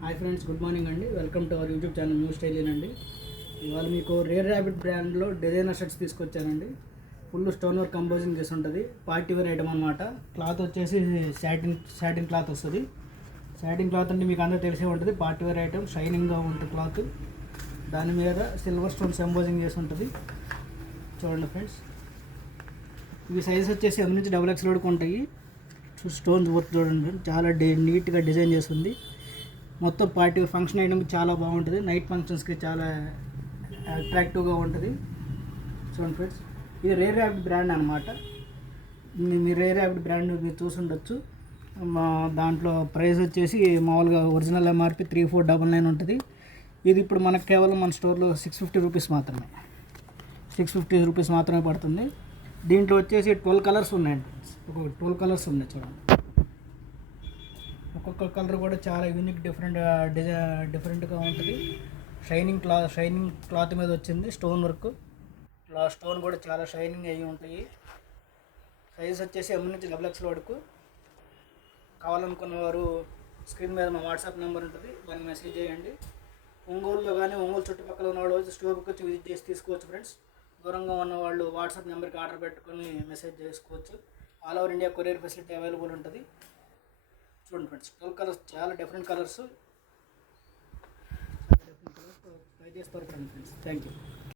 Hi friends, good morning అండి. Welcome to our YouTube channel new style అండి. ఇవాళ మీకు రేర్ ర్యాబిట్ బ్రాండ్లో డిజైనర్ షర్ట్స్ తీసుకొచ్చానండి. ఫుల్ స్టోన్ వర్క్ కంపోజింగ్ చేసి ఉంటుంది. పార్టీ వేర్ ఐటమ్ అనమాట. క్లాత్ వచ్చేసి సాటిన్ క్లాత్ వస్తుంది. సాటిన్ క్లాత్ అంటే మీకు అందరూ తెలిసే ఉంటుంది. పార్టీ వేర్ ఐటమ్, షైనింగ్గా ఉంటుంది క్లాత్. దాని మీద సిల్వర్ స్టోన్స్ ఎంబోజింగ్ చేసి ఉంటుంది. చూడండి ఫ్రెండ్స్, ఇవి సైజ్ వచ్చేసి ఎం నుంచి XXL వరకు ఉంటాయి. స్టోన్స్ వర్క్ చూడండి, చాలా నీట్గా డిజైన్ చేస్తుంది. మొత్తం పార్టీ ఫంక్షన్ ఐటమ్ చాలా బాగుంటుంది. నైట్ ఫంక్షన్స్కి చాలా అట్రాక్టివ్గా ఉంటుంది. చూడండి ఫ్రెండ్స్, ఇది రేర్ ర్యాబిట్ బ్రాండ్ అనమాట. మీరు రేర్ ర్యాబిట్ బ్రాండ్ మీరు చూసుండొచ్చు. మా దాంట్లో ప్రైస్ వచ్చేసి మామూలుగా ఒరిజినల్ MRP 3499 ఉంటుంది. ఇది ఇప్పుడు మనకు కేవలం మన స్టోర్లో 650 రూపీస్ మాత్రమే. 650 రూపీస్ మాత్రమే పడుతుంది. దీంట్లో వచ్చేసి 12 కలర్స్ ఉన్నాయండి. ఒక 12 కలర్స్ ఉన్నాయి చూడండి. ఒక్కొక్క కలర్ కూడా చాలా యూనిక్ డిఫరెంట్గా ఉంటుంది. షైనింగ్ క్లాత్ మీద వచ్చింది స్టోన్ వర్క్. స్టోన్ కూడా చాలా షైనింగ్ అయ్యి ఉంటాయి. సైజ్ వచ్చేసి ఎం నుంచి XXL వరకు. కావాలనుకున్న వారు స్క్రీన్ మీద మా వాట్సాప్ నెంబర్ ఉంటుంది, దాన్ని మెసేజ్ చేయండి. ఒంగోలులో కానీ ఒంగోలు చుట్టుపక్కల ఉన్న వాళ్ళు స్టోర్కి వచ్చి విజిట్ చేసి తీసుకోవచ్చు ఫ్రెండ్స్. దూరంగా ఉన్న వాళ్ళు వాట్సాప్ నెంబర్కి ఆర్డర్ పెట్టుకొని మెసేజ్ చేసుకోవచ్చు. All over India courier facility available ఉంటుంది. చూడండి ఫ్రెండ్స్, 12 కలర్స్, చాలా డిఫరెంట్ కలర్స్ ట్రై చేస్తారు ఫ్రెండ్స్. Thank you.